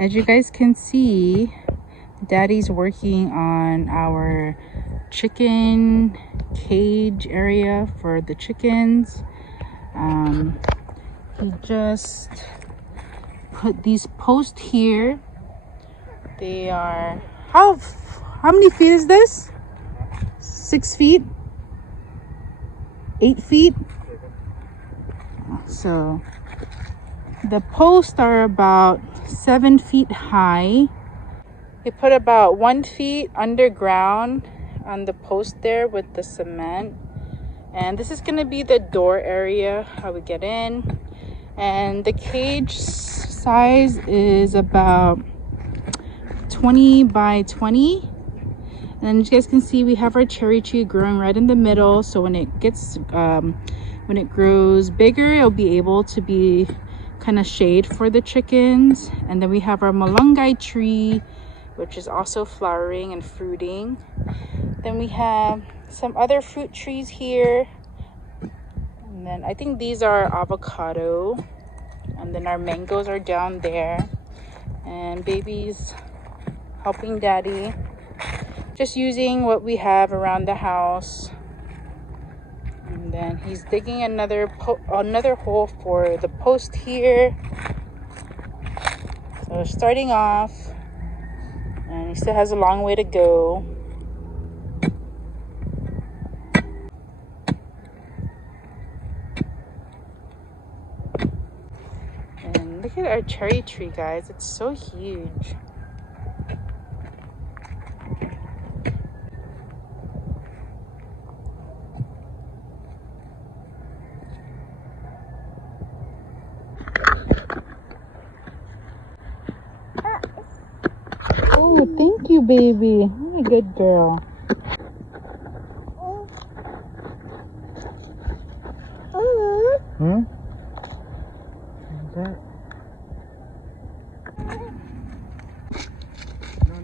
As you guys can see, Daddy's working on our chicken cage area for the chickens. He just put these posts here. They are how many feet is this? 6 feet? 8 feet? So the posts are about 7 feet high. He put about 1 foot underground on the post there with the cement. And this is gonna be the door area, how we get in. And the cage size is about 20 by 20. And you guys can see we have our cherry tree growing right in the middle. So when it gets, when it grows bigger, it'll be able to be kind of shade for the chickens. And then we have our malunggay tree, which is also flowering and fruiting. Then we have some other fruit trees here. And then I think these are avocado. And then our mangoes are down there. And baby's helping Daddy. Just using what we have around the house. And then he's digging another hole for the post here. So starting off, and he still has a long way to go. And look at our cherry tree, guys. It's so huge. Oh, thank you, baby. What a good girl. Hmm? Is that? No.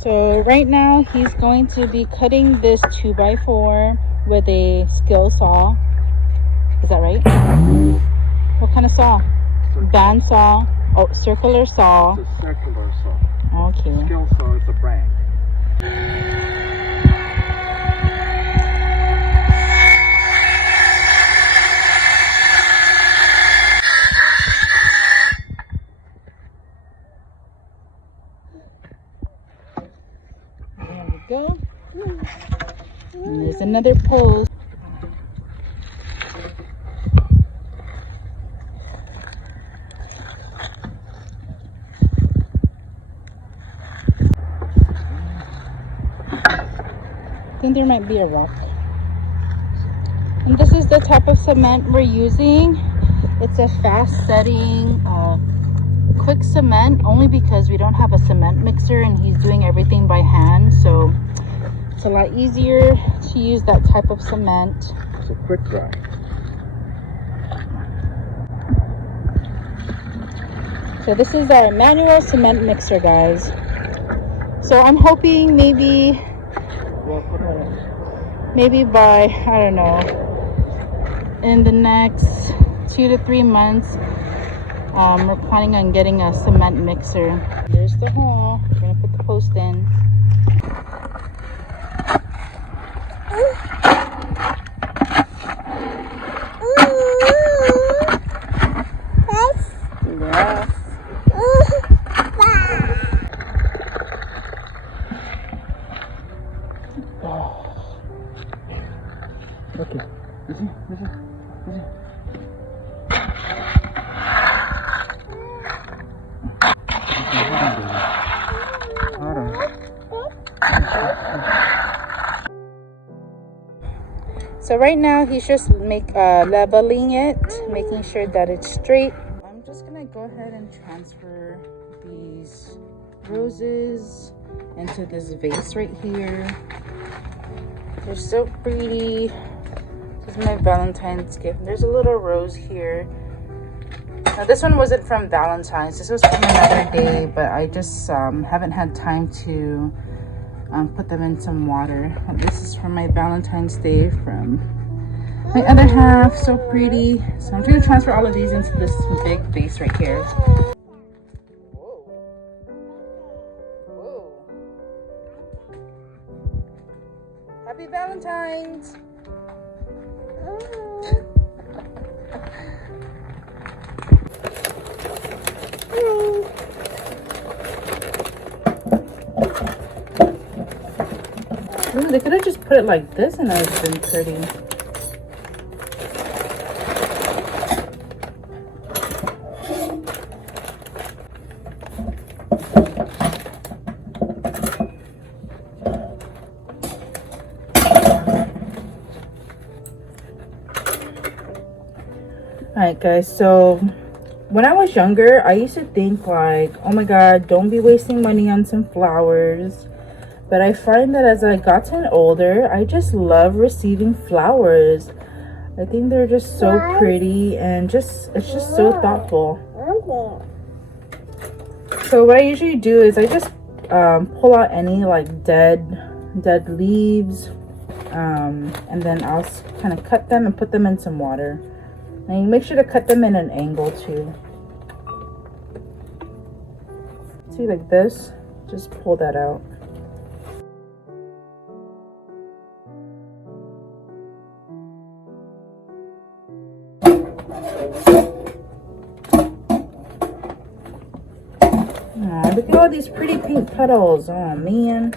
So right now he's going to be cutting this 2x4 with a skill saw. Is that right? What kind of saw? Band saw. Oh, circular saw. It's a circular saw. Okay. Skill saw is a brand. There we go. And there's another post. I think there might be a rock. And this is the type of cement we're using. It's a fast setting, quick cement, only because we don't have a cement mixer and he's doing everything by hand. So it's a lot easier to use that type of cement. It's a quick dry. So this is our manual cement mixer, guys. So I'm hoping maybe by, I don't know, in the next 2 to 3 months, we're planning on getting a cement mixer. There's the hole. We're gonna put the post in. Yes. Okay. Listen. So right now he's just leveling it, making sure that it's straight. I'm just gonna go ahead and transfer these roses into this vase right here. They're so pretty. This is my Valentine's gift. There's a little rose here. Now this one wasn't from Valentines. This was from another day, but I just haven't had time to put them in some water. This is from my Valentine's Day from my other half. So pretty. So I'm going to transfer all of these into this big vase right here. Whoa. Whoa. Happy Valentine's. Ooh, they could have just put it like this and it would have been pretty. Alright guys, so when I was younger, I used to think like, oh my god, don't be wasting money on some flowers. But I find that as I gotten older, I just love receiving flowers. I think they're just so pretty and it's just so thoughtful. So what I usually do is I just pull out any like dead leaves, and then I'll kind of cut them and put them in some water. And you make sure to cut them in an angle too. See, like this, just pull that out. Aw, look at all these pretty pink petals. Oh man.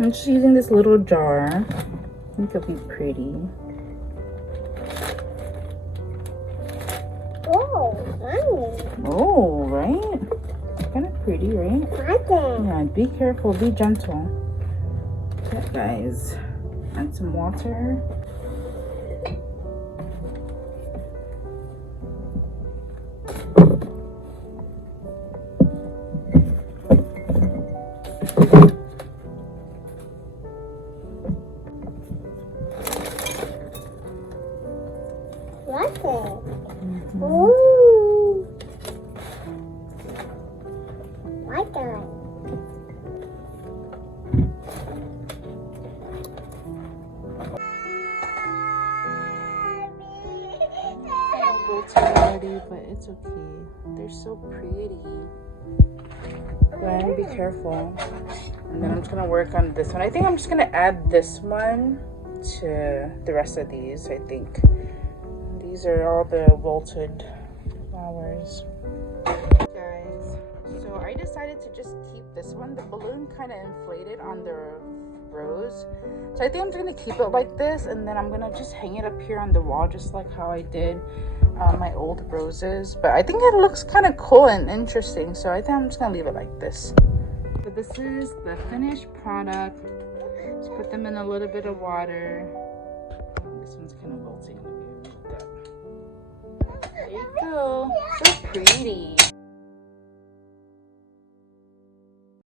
I'm just using this little jar. I think it'll be pretty. Oh, right? Kind of pretty, right? Yeah, be careful, be gentle. Okay, guys. Add some water. Already, but it's okay. They're so pretty. But be careful. And then I'm just gonna work on this one. I think I'm just gonna add this one to the rest of these. I think these are all the wilted flowers. Guys, so I decided to just keep this one. The balloon kind of inflated on the rose, so I think I'm just gonna keep it like this, and then I'm gonna just hang it up here on the wall, just like how I did my old roses. But I think it looks kind of cool and interesting, so I think I'm just gonna leave it like this. So this is the finished product. Just put them in a little bit of water. This one's kind of wilting. There you go. So pretty.